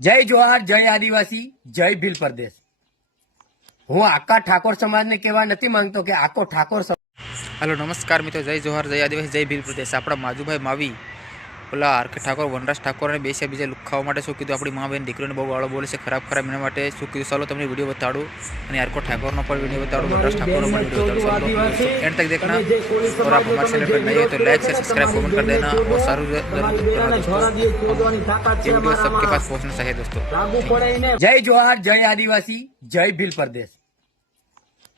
જય જોહાર, જય આદિવાસી, જય ભીલ પ્રદેશ। હું આખા ઠાકોર સમાજને કહેવા નથી માંગતો કે આખો ઠાકોર हेलो नमस्कार मित्रों, जय जोहार, जय आदिवासी, जय भील प्रदेश। अपना माजूभाई मावी ओला आरके ठाकोर वनराज ठाकोर ने बेसिया बीजा लुखावा माटे शुं कीधुं, अपनी माँ बहन दीकरीने बहु गाळो बोले छे, खराब खराब एना माटे शुं कीधुं। चालो तमने विडियो बताडुं अने आरको ठाकोरनो पण विडियो बताडुं, वनराज ठाकोरनो पण विडियो बताडुं। चलो एंड तक देखना और आप हमारे चैनल पर नए हो तो लाइक शेयर सब्सक्राइब कमेंट कर देना और सारू जरूर करना दोस्तों। ये वीडियो सबके पास पहुंचना चाहिए दोस्तों। जय जोहार, जय आदिवासी, जय भील प्रदेश।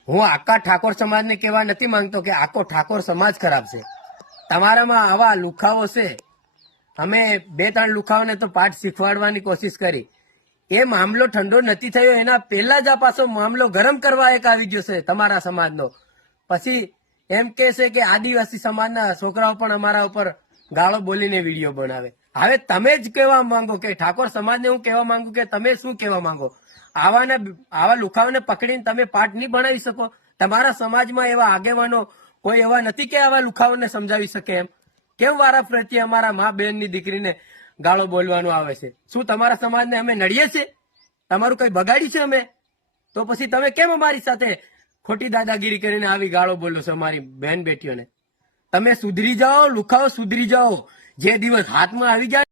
હું આખા ઠાકોર સમાજને કહેવા નથી માંગતો કે આખો ઠાકોર સમાજ ખરાબ છે। તમારામાં આવા લુખાઓ છે। અમે બે ત્રણ લુખાઓને તો પાઠ શીખવાડવાની કોશિશ કરી। એ મામલો ઠંડો નથી થયો, એના પહેલા જ આ પાછો મામલો ગરમ કરવા એક આવી ગયો છે તમારા સમાજનો। પછી એમ કહે છે કે આદિવાસી સમાજના છોકરાઓ પણ અમારા ઉપર ગાળો બોલીને વિડીયો બનાવે। હવે તમે જ કહેવા માંગો કે ઠાકોર સમાજને હું કહેવા માંગુ કે તમે શું કહેવા માંગો? આવા લુખાઓને પકડીને તમે પાઠ નહીં ભણાવી શકો? તમારા સમાજમાં એવા આગેવાનો કોઈ એવા નથી કે આવા લુખાઓને સમજાવી શકે? એમ કેમ વારા પ્રત્યે અમારા મા બહેનની દીકરીને ગાળો બોલવાનું આવે છે? શું તમારા સમાજને અમે નડીએ છે? તમારું કઈ બગાડી છે અમે? તો પછી તમે કેમ અમારી સાથે ખોટી દાદાગીરી કરીને આવી ગાળો બોલો છો અમારી બહેન બેટીઓને? તમે સુધરી જાઓ, લુખાઓ સુધરી જાઓ। જે દિવસ હાથમાં આવી જાય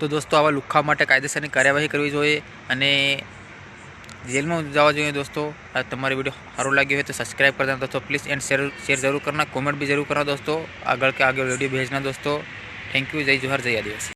तो दोस्तों आवा लुखा माटे कायदेसरनी कार्यवाही करवी जोईए अने जेल में जवा जोईए दोस्तों। तमारी वीडियो सारो लाग्यो है तो सब्सक्राइब कर देना दोस्तों प्लीज़, एंड शेयर जरूर करना, कमेंट भी जरूर करना दोस्तों। आगे के आगे वीडियो भेजना दोस्तों। थैंक यू, जय जोहार, जय आदिवासी।